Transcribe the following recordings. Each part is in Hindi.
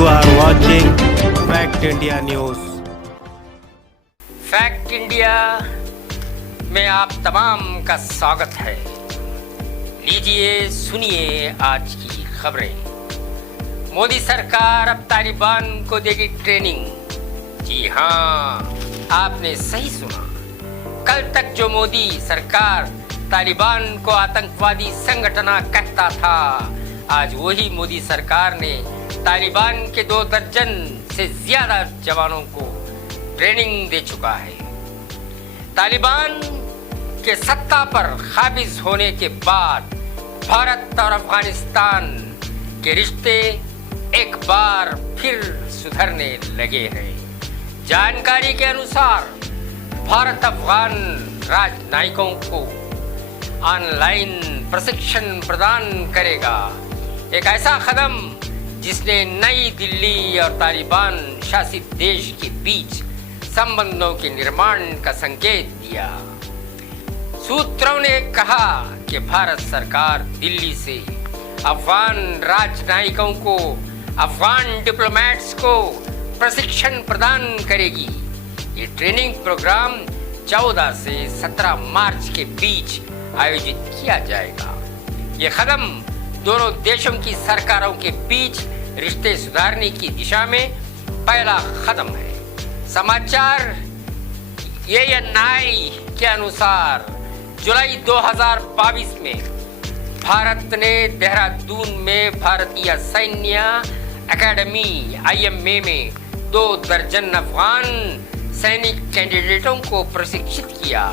You are watching Fact India News. Fact India में आप तमाम का स्वागत है। लीजिए सुनिए आज की खबरें। मोदी सरकार अब तालिबान को देगी ट्रेनिंग। जी हाँ, आपने सही सुना। कल तक जो मोदी सरकार तालिबान को आतंकवादी संगठन कहता था, आज वही मोदी सरकार ने तालिबान के 2 दर्जन से ज्यादा जवानों को ट्रेनिंग दे चुका है। तालिबान के सत्ता पर काबिज होने के बाद भारत और अफगानिस्तान के रिश्ते एक बार फिर सुधरने लगे हैं। जानकारी के अनुसार भारत अफगान राजनयिकों को ऑनलाइन प्रशिक्षण प्रदान करेगा। एक ऐसा कदम जिसने नई दिल्ली और तालिबान शासित देश के बीच संबंधों के निर्माण का संकेत दिया। सूत्रों ने कहा कि भारत सरकार दिल्ली से अफगान राजनयिकों को, अफगान डिप्लोमेट्स को प्रशिक्षण प्रदान करेगी। ये ट्रेनिंग प्रोग्राम 14 से 17 मार्च के बीच आयोजित किया जाएगा। ये कदम दोनों देशों की सरकारों के बीच रिश्ते सुधारने की दिशा में पहला कदम है। समाचार ANI के अनुसार जुलाई 2022 में भारत ने देहरादून में भारतीय सैन्य अकेडमी IMA में 2 दर्जन अफगान सैनिक कैंडिडेटों को प्रशिक्षित किया।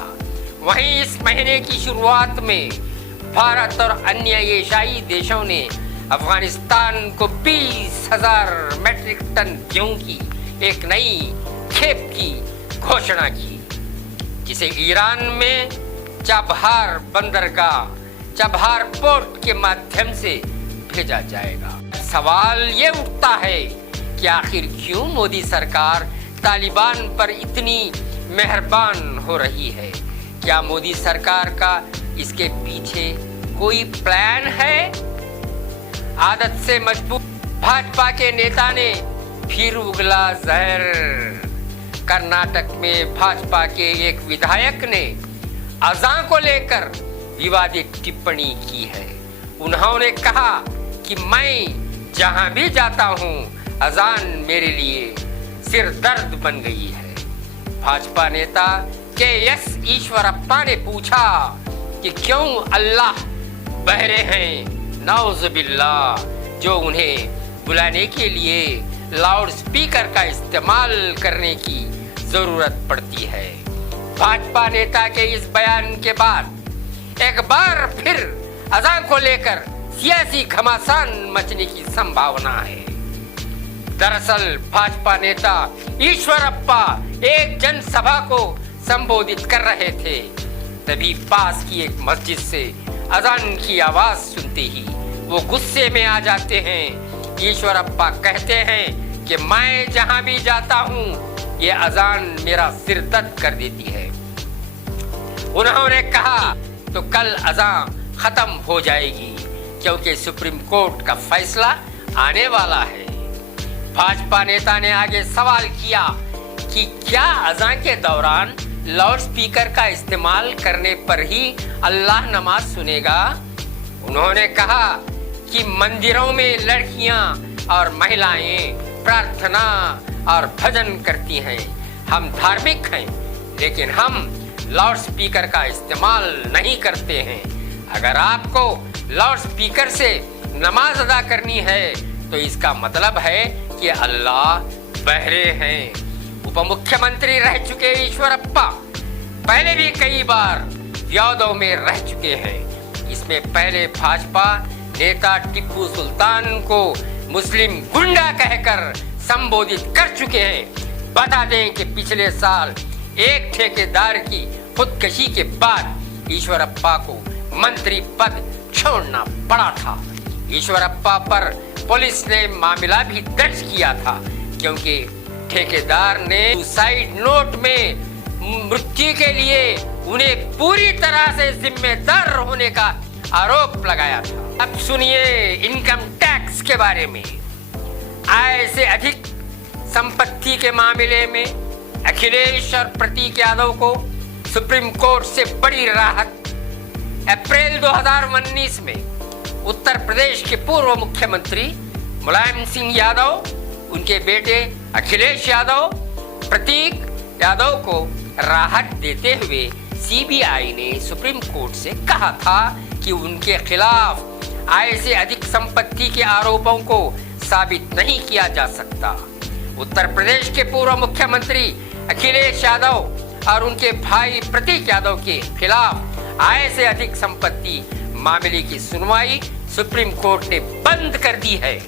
वहीं इस महीने की शुरुआत में भारत और अन्य एशियाई देशों ने अफगानिस्तान को 20,000 मैट्रिक टन गेहूं की एक नई खेप की घोषणा की, जिसे ईरान में चाबहार बंदरगाह, चाबहार पोर्ट के माध्यम से भेजा जाएगा। सवाल ये उठता है कि आखिर क्यों मोदी सरकार तालिबान पर इतनी मेहरबान हो रही है? क्या मोदी सरकार का इसके पीछे कोई प्लान है? आदत से मजबूत भाजपा के नेता ने फिर उगला जहर। कर्नाटक में भाजपा के एक विधायक ने अज़ान को लेकर विवादित टिप्पणी की है। उन्होंने कहा कि मैं जहां भी जाता हूं, अज़ान मेरे लिए सिर दर्द बन गई है। भाजपा नेता KS ईश्वरप्पा ने पूछा कि क्यों अल्लाह बहरे हैं, नाउज़ुबिल्लाह, जो उन्हें बुलाने के लिए लाउड स्पीकर का इस्तेमाल करने की जरूरत पड़ती है। भाजपा नेता के इस बयान के बाद एक बार फिर अज़ान को लेकर सियासी घमासान मचने की संभावना है। दरअसल भाजपा नेता ईश्वरप्पा एक जनसभा को संबोधित कर रहे थे, तभी पास की एक मस्जिद से अज़ान की आवाज सुनते ही वो गुस्से में आ जाते हैं। ईश्वरप्पा कहते हैं कि मैं जहां भी जाता हूं, ये अज़ान मेरा सिर दर्द कर देती है। उन्होंने कहा तो कल अज़ान खत्म हो जाएगी, क्योंकि सुप्रीम कोर्ट का फैसला आने वाला है। भाजपा नेता ने आगे सवाल किया कि क्या अज़ान के दौरान लाउड स्पीकर का इस्तेमाल करने पर ही अल्लाह नमाज सुनेगा? उन्होंने कहा कि मंदिरों में लड़कियां और महिलाएं प्रार्थना और भजन करती हैं। हम धार्मिक हैं, लेकिन हम लाउड स्पीकर का इस्तेमाल नहीं करते हैं। अगर आपको लाउड स्पीकर से नमाज अदा करनी है तो इसका मतलब है कि अल्लाह बहरे हैं। उप मुख्यमंत्री रह चुके ईश्वरप्पा पहले भी कई बार विवादों में रह चुके हैं। इसमें पहले भाजपा नेता टिप्पू सुल्तान को मुस्लिम गुंडा कहकर संबोधित कर चुके हैं। बता दें कि पिछले साल एक ठेकेदार की खुदकशी के बाद ईश्वरप्पा को मंत्री पद छोड़ना पड़ा था। ईश्वरप्पा पर पुलिस ने मामला भी दर्ज किया था, क्योंकि ठेकेदार ने सुसाइड नोट में मृत्यु के लिए उन्हें पूरी तरह से जिम्मेदार होने का आरोप लगाया था। अब सुनिए इनकम टैक्स के बारे में। आय से अधिक संपत्ति के मामले में अखिलेश और प्रतीक यादव को सुप्रीम कोर्ट से बड़ी राहत। अप्रैल 2019 में उत्तर प्रदेश के पूर्व मुख्यमंत्री मुलायम सिंह यादव, उनके बेटे अखिलेश यादव, प्रतीक यादव को राहत देते हुए सीबीआई ने सुप्रीम कोर्ट से कहा था कि उनके खिलाफ आय से अधिक संपत्ति के आरोपों को साबित नहीं किया जा सकता। उत्तर प्रदेश के पूर्व मुख्यमंत्री अखिलेश यादव और उनके भाई प्रतीक यादव के खिलाफ आय से अधिक संपत्ति मामले की सुनवाई सुप्रीम कोर्ट ने बंद कर दी है।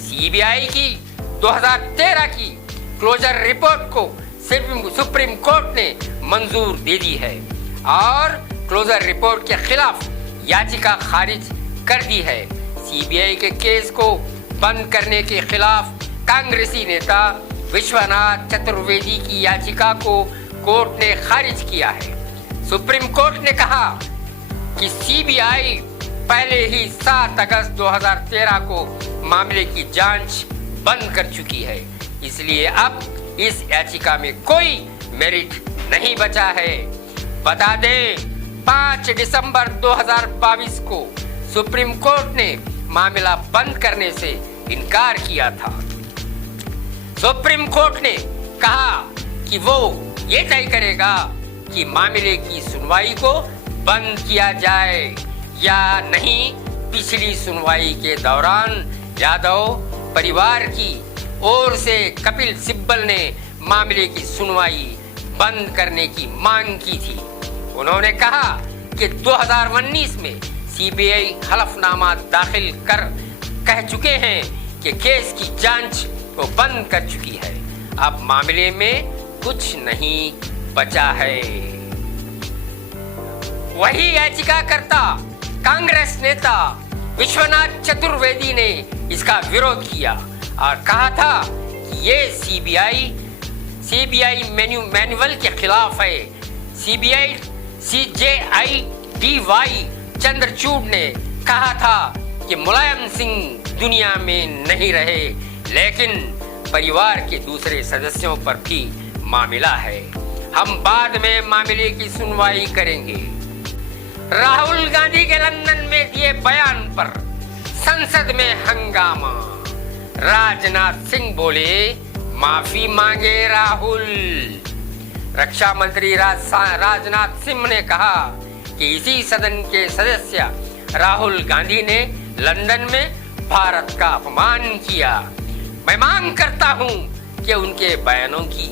सीबीआई की 2013 की क्लोजर रिपोर्ट को सुप्रीम कोर्ट ने मंजूर दे दी है और क्लोजर रिपोर्ट के खिलाफ याचिका खारिज कर दी है। सीबीआई के केस को बंद करने के खिलाफ कांग्रेसी नेता विश्वनाथ चतुर्वेदी की याचिका को कोर्ट ने खारिज किया है। सुप्रीम कोर्ट ने कहा कि सीबीआई पहले ही 7 अगस्त 2013 को मामले की जांच बंद कर चुकी है, इसलिए अब इस याचिका में कोई मेरिट नहीं बचा है। बता दें, 5 दिसंबर 2022 को सुप्रीम कोर्ट ने मामला बंद करने से इनकार किया था। सुप्रीम कोर्ट ने कहा कि वो ये तय करेगा कि मामले की सुनवाई को बंद किया जाए या नहीं। पिछली सुनवाई के दौरान यादव परिवार की ओर से कपिल सिब्बल ने मामले की सुनवाई बंद करने की मांग की थी। उन्होंने कहा कि 2019 में सीबीआई हलफनामा दाखिल कर कह चुके हैं कि केस की जांच को बंद कर चुकी है, अब मामले में कुछ नहीं बचा है। वही याचिकाकर्ता कांग्रेस नेता विश्वनाथ चतुर्वेदी ने इसका विरोध किया और कहा था कि ये सीबीआई मैनुअल के खिलाफ है। CJIDY चंद्रचूड़ ने कहा था कि मुलायम सिंह दुनिया में नहीं रहे, लेकिन परिवार के दूसरे सदस्यों पर भी मामला है। हम बाद में मामले की सुनवाई करेंगे। राहुल गांधी के लंदन में दिए बयान पर संसद में हंगामा। राजनाथ सिंह बोले, माफी मांगे राहुल। रक्षा मंत्री राजनाथ सिंह ने कहा कि इसी सदन के सदस्य राहुल गांधी ने लंदन में भारत का अपमान किया। मैं मांग करता हूं कि उनके बयानों की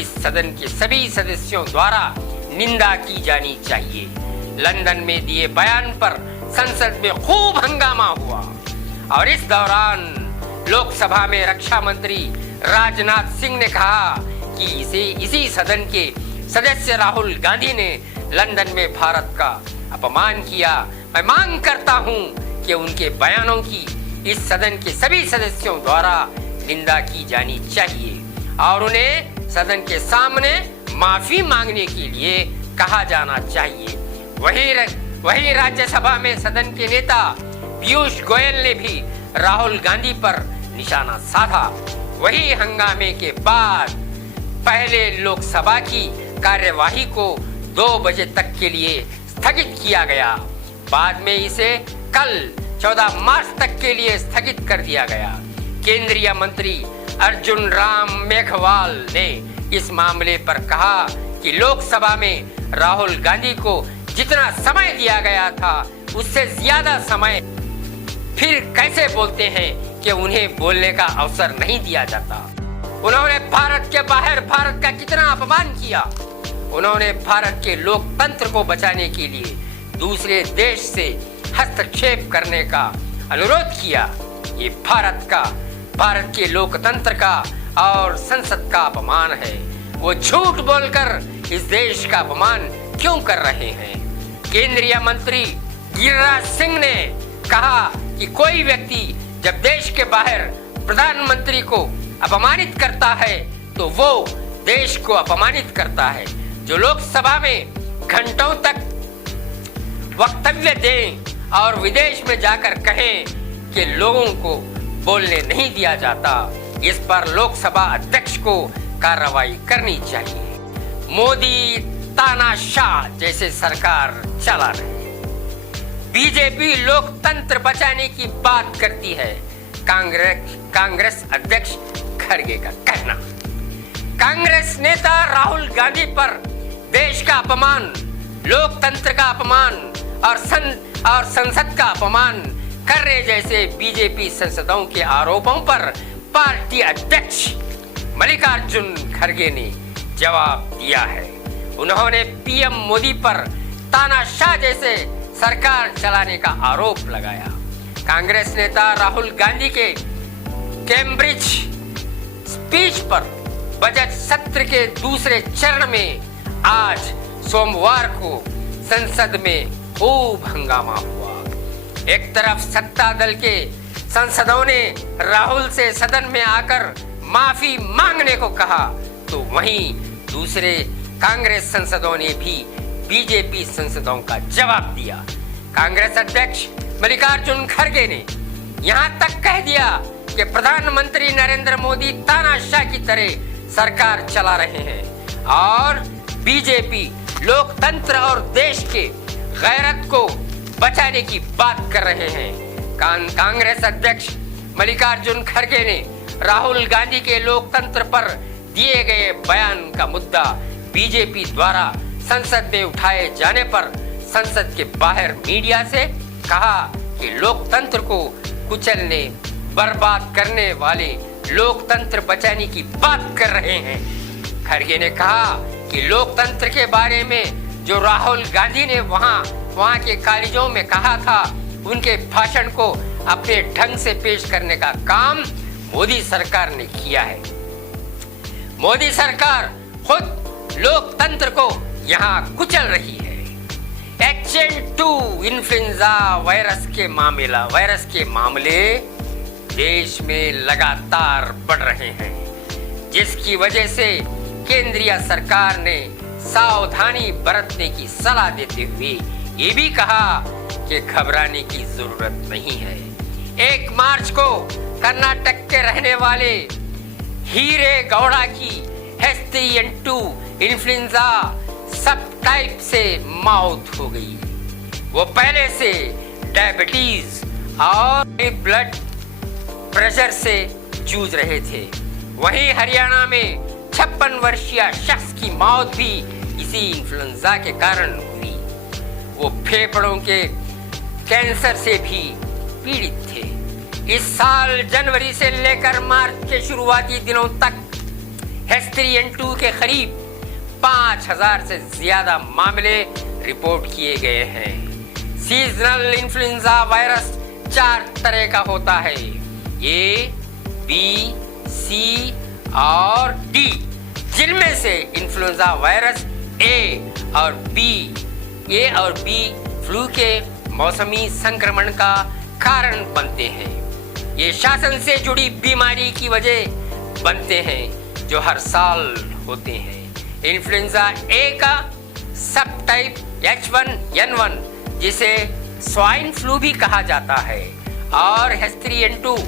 इस सदन के सभी सदस्यों द्वारा निंदा की जानी चाहिए। लंदन में दिए बयान पर संसद में खूब हंगामा हुआ और इस दौरान लोकसभा में रक्षा मंत्री राजनाथ सिंह ने कहा कि इसी सदन के सदस्य राहुल गांधी ने लंदन में भारत का अपमान किया। मैं मांग करता हूं कि उनके बयानों की इस सदन के सभी सदस्यों द्वारा निंदा की जानी चाहिए और उन्हें सदन के सामने माफी मांगने के लिए कहा जाना चाहिए। वही राज्यसभा में सदन के नेता पीयूष गोयल ने भी राहुल गांधी पर निशाना साधा। वही हंगामे के बाद पहले लोकसभा की कार्यवाही को 2 बजे तक के लिए स्थगित किया गया, बाद में इसे कल 14 मार्च तक के लिए स्थगित कर दिया गया। केंद्रीय मंत्री अर्जुन राम मेघवाल ने इस मामले पर कहा कि लोकसभा में राहुल गांधी को जितना समय दिया गया था उससे ज्यादा समय फिर कैसे बोलते हैं कि उन्हें बोलने का अवसर नहीं दिया जाता। उन्होंने भारत के बाहर भारत का कितना अपमान किया। उन्होंने भारत के लोकतंत्र को बचाने के लिए दूसरे देश से हस्तक्षेप करने का अनुरोध किया। ये भारत के लोकतंत्र का और संसद का अपमान है। वो झूठ बोलकर इस देश का अपमान क्यों कर रहे हैं? केंद्रीय मंत्री गिरिराज सिंह ने कहा कि कोई व्यक्ति जब देश के बाहर प्रधानमंत्री को अपमानित करता है तो वो देश को अपमानित करता है। जो लोकसभा में घंटों तक वक्तव्य दें और विदेश में जाकर कहें कि लोगों को बोलने नहीं दिया जाता, इस पर लोकसभा अध्यक्ष को कार्रवाई करनी चाहिए। मोदी तानाशाह जैसे सरकार चला रहे। बीजेपी लोकतंत्र बचाने की बात करती है, कांग्रेस अध्यक्ष खड़गे का कहना। कांग्रेस नेता राहुल गांधी पर देश का अपमान, लोकतंत्र का अपमान और संसद का अपमान कर रहे जैसे बीजेपी सांसदों के आरोपों पर पार्टी अध्यक्ष मल्लिकार्जुन खड़गे ने जवाब दिया है। उन्होंने पीएम मोदी पर तानाशाह जैसे सरकार चलाने का आरोप लगाया। कांग्रेस नेता राहुल गांधी के कैम्ब्रिज स्पीच पर बजट सत्र के दूसरे चरण में आज सोमवार को संसद में खूब हंगामा हुआ। एक तरफ सत्ता दल के सांसदों ने राहुल से सदन में आकर माफी मांगने को कहा, तो वहीं दूसरे कांग्रेस सांसदों ने भी बीजेपी सांसदों का जवाब दिया। कांग्रेस अध्यक्ष मल्लिकार्जुन खड़गे ने यहां तक कह दिया कि प्रधानमंत्री नरेंद्र मोदी तानाशाह की तरह सरकार चला रहे हैं और बीजेपी लोकतंत्र और देश के गैरत को बचाने की बात कर रहे हैं। कांग्रेस अध्यक्ष मल्लिकार्जुन खड़गे ने राहुल गांधी के लोकतंत्र पर दिए गए बयान का मुद्दा बीजेपी द्वारा संसद में उठाए जाने पर संसद के बाहर मीडिया से कहा कि लोकतंत्र को कुचलने, बर्बाद करने वाले लोकतंत्र बचाने की बात कर रहे हैं। खड़गे ने कहा कि लोकतंत्र के बारे में जो राहुल गांधी ने वहां के कॉलेजों में कहा था, उनके भाषण को अपने ढंग से पेश करने का काम मोदी सरकार ने किया है। मोदी सरकार खुद लोकतंत्र को यहाँ कुचल रही है। H1N2 इन्फ्लुएंजा वायरस के मामले देश में लगातार बढ़ रहे हैं, जिसकी वजह से केंद्रीय सरकार ने सावधानी बरतने की सलाह देते हुए ये भी कहा कि घबराने की जरूरत नहीं है। 1 मार्च को कर्नाटक के रहने वाले हीरे गौड़ा की H3N2 इन्फ्लुएंजा सब टाइप से मौत हो गई। वो पहले से डायबिटीज और ब्लड प्रेशर से जूझ रहे थे। वहीं हरियाणा में 56 वर्षीय शख्स की मौत भी इसी इन्फ्लुएंजा के कारण हुई। वो फेफड़ों के कैंसर से भी पीड़ित थे। इस साल जनवरी से लेकर मार्च के शुरुआती दिनों तक H3N2 के करीब 5000 से ज्यादा मामले रिपोर्ट किए गए हैं। सीजनल इन्फ्लुएंजा वायरस 4 तरह का होता है, A, B, C और D, जिनमें से इन्फ्लुएंजा वायरस A और B फ्लू के मौसमी संक्रमण का कारण बनते हैं। ये शासन से जुड़ी बीमारी की वजह बनते हैं जो हर साल होते हैं। इन्फ्लुएंजा ए का सब टाइप H1N1 जिसे स्वाइन फ्लू भी कहा जाता है और H3N2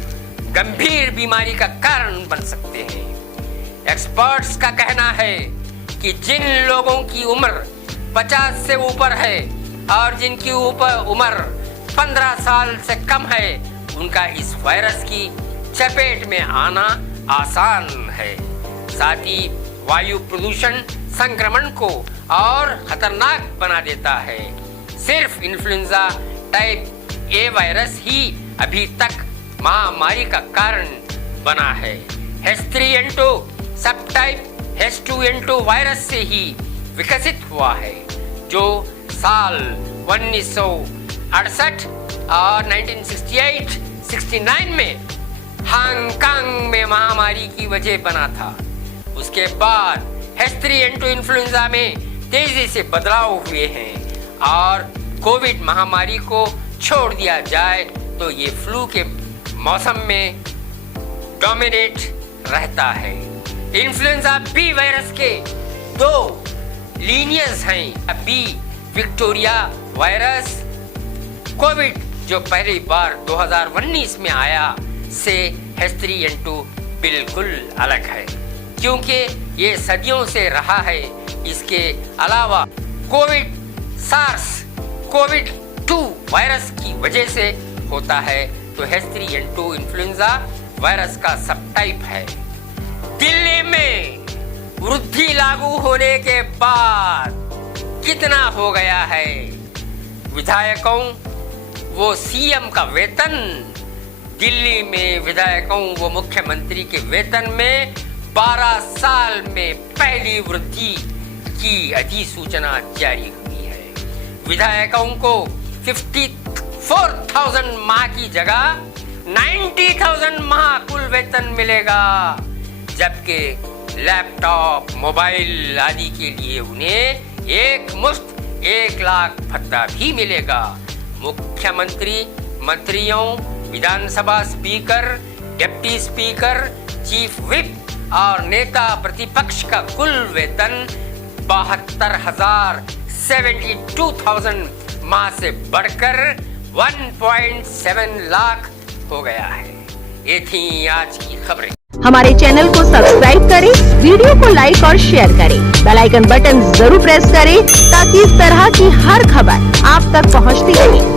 गंभीर बीमारी का कारण बन सकते हैं। एक्सपर्ट्स का कहना है कि जिन लोगों की उम्र 50 से ऊपर है और जिनकी उम्र 15 साल से कम है, उनका इस वायरस की चपेट में आना आसान है। साथ ही वायु प्रदूषण संक्रमण को और खतरनाक बना देता है। सिर्फ इन्फ्लुएंजा टाइप ए वायरस ही अभी तक महामारी का कारण बना है। H3N2 सब टाइप H2N2 वायरस से ही विकसित हुआ है, जो साल 1968 और 1969 में हांगकांग में महामारी की वजह बना था। उसके बाद H3N2 इन्फ्लुएंजा में तेजी से बदलाव हुए हैं और कोविड महामारी को छोड़ दिया जाए तो ये फ्लू के मौसम में डोमिनेट रहता है। इन्फ्लुएंजा बी वायरस के 2 लीनियर्स हैं। बी विक्टोरिया वायरस कोविड जो पहली बार 2019 में आया, से H3N2 बिल्कुल अलग है, क्योंकि ये सदियों से रहा है। इसके अलावा कोविड-2 वायरस की वजह से होता है, तो H3N2 इन्फ्लुएंजा वायरस का सब टाइप है। दिल्ली में वृद्धि लागू होने के बाद कितना हो गया है? विधायकों वो सीएम का वेतन, दिल्ली में विधायकों व मुख्यमंत्री के वेतन में 12 साल में पहली वृद्धि की अधिसूचना जारी हुई है। विधायकों को 54,000 माह की जगह 90,000 माह कुल वेतन मिलेगा, जबकि लैपटॉप, मोबाइल आदि के लिए उन्हें एक मुश्त 1 लाख भत्ता भी मिलेगा। मुख्यमंत्री, मंत्रियों, विधानसभा speaker, deputy speaker, chief whip और नेता प्रतिपक्ष का कुल वेतन 72,000 माह से बढ़कर 1.7 लाख हो गया है। ये थी आज की खबरें। हमारे चैनल को सब्सक्राइब करें, वीडियो को लाइक और शेयर करें, बेल आइकन बटन जरूर प्रेस करें ताकि इस तरह की हर खबर आप तक पहुंचती रहे।